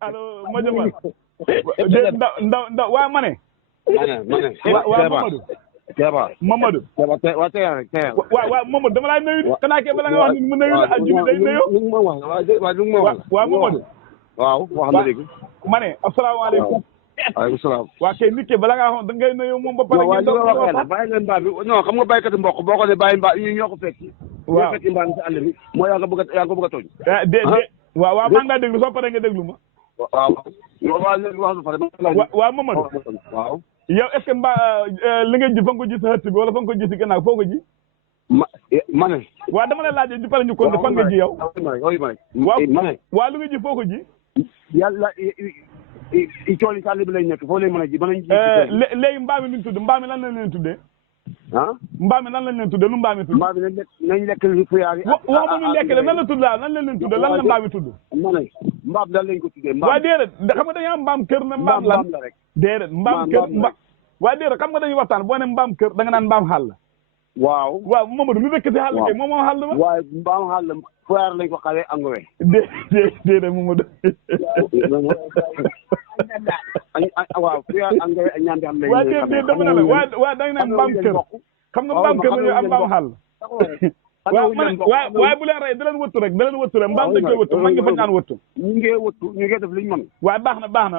allo Madiambal ndaw waaw ma ne waaw Mamadou waaw Mamadou dama laa nuyu xanaa kay bala nga wax ni mu nuyu la ak jibi day nuyu waaw Mamadou waaw wax na léegi ma ne asalaamaaleykum waaleykum salaam waa kay nit ki bala ngaa wax da ngay nuyu moom ba pare ngeen doon wax bàyyi leen mbaam bi non xam nga béykati mboq boo ko ne bàyyi mbaam yi ñoo ko fekk ñoo fekk mbaam si àll bi moo yaa nga bëgg a tooñ waaw maa ngi laa déglu soo paree nga déglu ma waaw léegi wax na pare waaw Mamadou waaw yow est-ce que li nga ji fa nga ko ji sa xëtt bi wala fa nga ko ji si gannaaw foo ko ji ma ne waaw dama lay laaj di pare ñu kon fan nga ji yow waaw lu nga ji foo ko ji yàlla i cooli si àll bi lay nekk foo lay mën a ji mën a ji léegi mbaam mi nuñ tudd mbaam mi lan lañ leen tuddee mbaam mi lan lañ leen tuddee lu mbaam mi tudd mbaam mi nañ lekk li fuyaar yi waxuma ñu lekk de nan la tudd laa lan lañ leen tuddee lan la mbaam mi tudd ma ne mbaam daal lañ ko tuddee waaw déedéet xam nga dañu am mbaam kër ne mbaam lan la rek déedéet mbaam kër waaw déedéet xam nga dañuy waxtaan boo ne mbaam kër da nga naan mbaam xàll waaw Mamadou lu dëkk si xàll kay moom xàll ba waaye mbaam xàll fuyaar lañ ko xawee angowe déedéet Mamadou waaw fuyaar angowe a ñaam bi xam waaw déedéet dama ne la waaw da nga ne mbaam kër xam nga mbaam kër dañu am mbaam xàll waaw man waaye bu leen rey da leen wëttu rek mbaam dañ koy wëttu man nga fa ñaan wëttu ñu ngi def liñ mën waaye baax na mbaam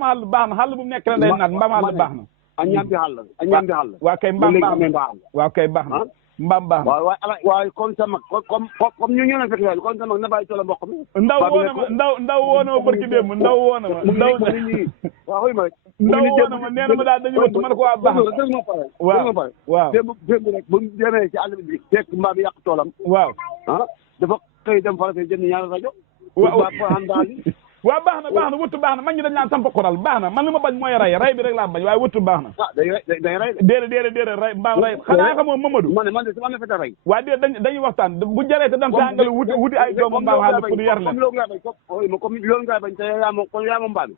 xàll baax na xàll bu mu nekk rek day naat mbaam xàll baax na a ñaam bi xàll waaw kay mbaam baax na waaw kay baax na mbaam baax na waaye kon sa mag comme ñu leen fekk yooyu kon sa mag na bàyyi tola mboq mi ndaw woona ma barki démb ndaw woona ma waaw xoy ma rek ndaw woona ma nee na ma daal dañu wëttu ma ne ko waa baax na waaw démb rek bu demee ci àll bi fekk mbaam yàq toolam waaw dafa xëy dem farafee jënd ñaari rajo waaw baax na wëttu baax na man ñi dañ naan samp xoral baax na man li ma bañ mooy rey bi rek laa bañ waaye wëttu baax na day rey déedéet rey mbaam rey xanaa xamoo Mamadou man de sama ne fete rey waaye déedéet dañuy waxtaan bu jaree te dem si àngale wuti ay doomu mbaam xaal pour yar leen comme loolu nga bañ te yaa moom mbaam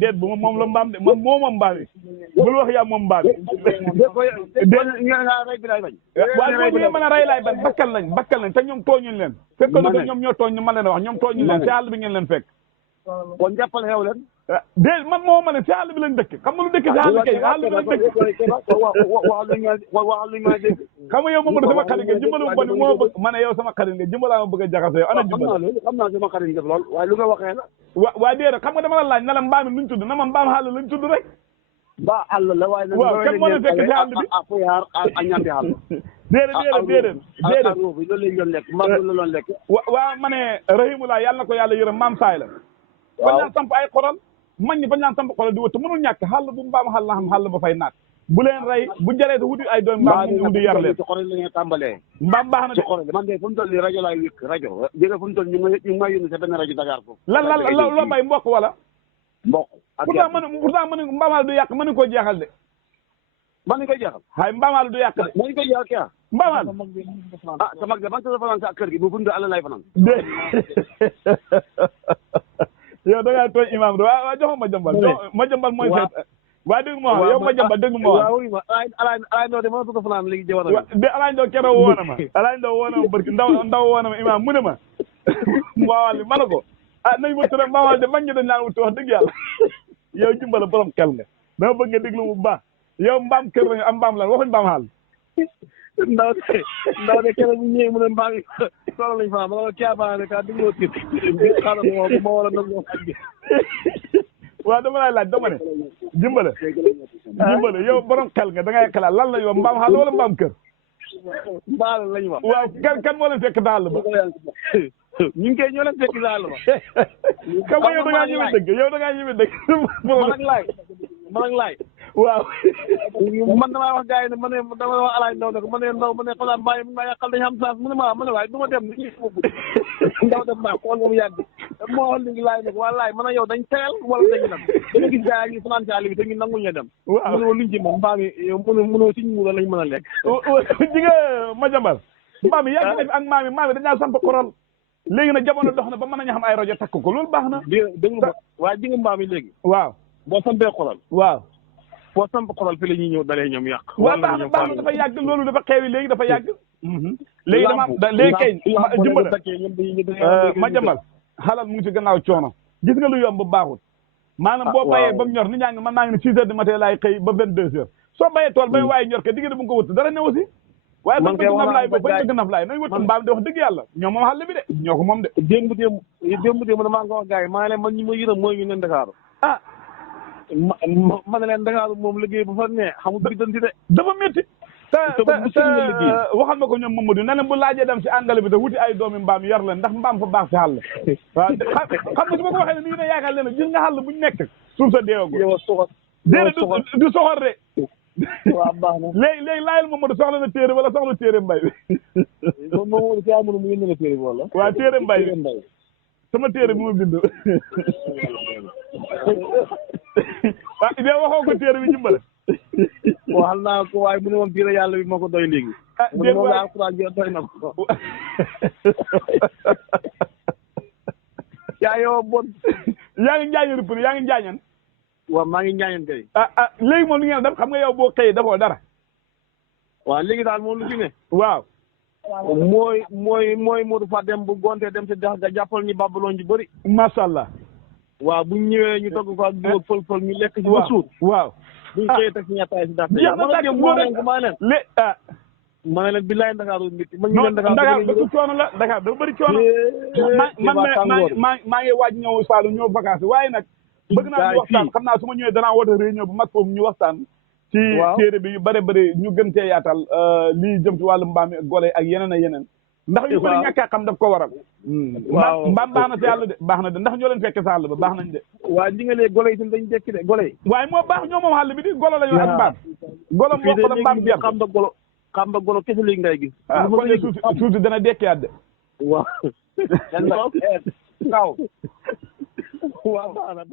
déet bu moom la mbaam de moom mbaam yi bul wax yaa moom mbaam yi waaye bu ngeen mën a rey laay bañ bakkal lañ te ñoom tooñuñ leen fekkoon na ñoom ñoo tooñ ñu man leen wax ñoom tooñuñ leen si àll bi ngeen leen fekk kon jàppal xew leen déet man moo ma ne si àll bi lañ dëkk xam nga lu dëkk si àll kay àll bi lañ dëkk waxal luñ ma dégg xam nga yow Mamadou sama xarit nga jëmbal ma boni moo bëgg ma ne yow sama xarit nga jëmbalaa ma bëgg a jaxase yow ana jëmbal xam naa sama xarit def lool waaye lu nga waxee la waa déedéet xam nga dama la laaj na la mbaam mi luñ tudd na ma mbaam xàll lañ tudd rek ba àll la waaye waaw kan moo leen fekk si àll bi fuyaar a ñambi àll déedéet loolu lañ doon lekk mbaam la doon lekk waa ma ne rahimullah yàlla na ko yàlla yërëm maam saay la bañ naan samp ay xoral mag ñi bañ naan samp xoral di wëtt mënul ñàkk xàll bu mbaam xàll na xam xàll ba fay naat bu leen rey bu jaree te wuti ay doom mbaam mu di yar leen ci xoral la ñuy tàmbalee mbaam baax na de xoral man de fu mu toll nii rajo laay wékk rajo jëge fu mu toll ñu ngi may yónni sa benn rajo Dakar foofu lan loo bay mboq wala mboq pourtant mën mbaamal du yàq mën nañu koo jeexal de mën nañu koy jeexal xay mbaamal du yàq de mën nañu koy jeexal kii mbaamal sa mag de man sa fanaan sa kër gi bu fund àll lay fanaan de yow da ngaa tooñ imam de waa joxo ma jambal mooy seet waa dégg ma wax yow ma jambal dégg ma wax alaay ndoo de ma bëgg a fanaan léegi jabar de alaay ndoo keroog woona ma barki ndaw woona ma imam mu ne ma mbaawal li ma ne ko nañ wëttu rek mbaawal de mag ñi dañ naan wëttu wax dëgg yàlla yow jimbala borom xel nga dama bëgg nga déglu bu baax yow mbaam kër la nga am mbaam lan waxuñ mbaam xaal ndaw de keroog bu ñëwee mu ne mbaam yi soxla lañ fa ma ne ko caabaane ka dugloo tit xaaral ma war a nangoo waaw dama lay laaj dama ne jimbale yow borom xel nga da ngay xalaat lan la yow mbaam xaal wala mbaam kër mbaal lañ wax waaw kan moo leen fekk daal ba ñu ngi koy ñoo leen fekk daal ba xam nga yow da ngaa ñëwee dëgg man ak laay waaw man damaa wax gars yi ne ma ne dama wax alaay ndaw ne ko ma ne ndaw ma ne xanaa mbaay ma yàqal dañu am chance mu ne ma ne waaye du ma dem ni ñuy foofu ndaw dem naa xool moom yàgg moo wax léegi laay ne ko waa laay man a yow dañ teel wala dañu dem dama gis gars yi fanaan si àll bi te ñu nanguñ ñu dem mu ne ma luñ ci man mbaam yi yow mënoo si ñu lañ mën a lekk ji nga ma jambal mbaam yi yàgg na fi ak maam yi dañaa samp xoral léegi nag jamono dox na ba mën nañu xam ay rajo takk ko loolu baax na dégg nga waaye ji nga mbaam yi léegi waaw boo sampee xoral waaw foo samp xoral fi la ñuy ñëw dalee ñoom yàq waaw baax na dafa yàgg loolu dafa xeewi léegi dafa yàgg léegi léegi kay jimbala ma jambal xalal mu ngi ci gannaaw coono gis nga lu yomb baaxul maanaam boo bayee ba mu ñor ni ñaa ngi man naa ngi ne 6 heures du matin laay xëy ba 22 heures soo bayee tool bay waaye ñor ke diggante bu nga ko wëtt dara ne aussi waaye bañ bëgg naflaay ba bañ bëgg naflaay nañ wëtt mbaam di wax dëgg yàlla ñoom moom xàll bi de ñoo ko moom de démb maa ngi ko wax gars yi maa ne leen man ñi ma yërëm mooy ñu ne Ndakaaru ma ne leen Ndakaaru moom liggéey bu fa ne xamul biddanti de dafa métti te waxal ma ko ñoom Mamadou ne leen bu laajee dem si àngale bi te wuti ay doomi mbaam yar leen ndax mbaam fa baax si xàll waaw xam nga su ma ko waxee ne nii ne yaakaar leen gis nga xàll buñ nekk suuf sa deewagul déedéet du soxor de waaw baax na léegi laajal Mamadou soxla na téere wala soxla téere mbay bi Mamadou si amul mu ngi ne téere bi wala waaw téere mbay bi sama téere bi ma bind waaw idée waxoo ko téere bi jimbale waxal naa ko waaye mu ne moom téere yàlla bi moo ko doy léegi mu ne moom la alxuraan ji doy na ko yaa yow bon yaa ngi njaañan pour yaa ngi njaañan waaw maa ngi njaañan kay léegi moom li ngeen def xam nga yow boo xëyee dafoo dara waaw léegi daal moom lu fi ne waaw mooy Modou Fa dem bu gontee dem si dex ga jàppal ñu babaloon ji bëri macha allah waaw buñ ñëwee ñu togg ko ak dugub fël ñu lekk si ba suur waaw buñ xëyee teg si ñettaay si dax jeex na tàkk ma ne leen billaay Ndakaaru métti ma non Dakar dafa coono la Dakar dafa bëri coono maa ngi waaj ñëw Saalum ñëw vacances waaye nag bëgg naa ñu waxtaan xam naa su ma ñëwee danaa woote réunion bu mag foofu ñu waxtaan ci téere bi yu bëri ñu gën cee yaatal lii jëm ci wàllu mbaam mi gole ak yeneen ak yeneen ndax yu bëri ñàkk a xam daf ko waral waaw mbaam baax na si àll de baax na de ndax ñoo leen fekke sa àll ba baax nañ de waaw ñi nga lee golo yi tam dañ dekki de golo yi waaye moo baax ñoo moom àll bi di golo la ñu ak mbaam golo moo ko la mbaam bi xam nga golo kese léegi ngay gis kon ñu suuti dana dekkiyaat de waaw waaw baax na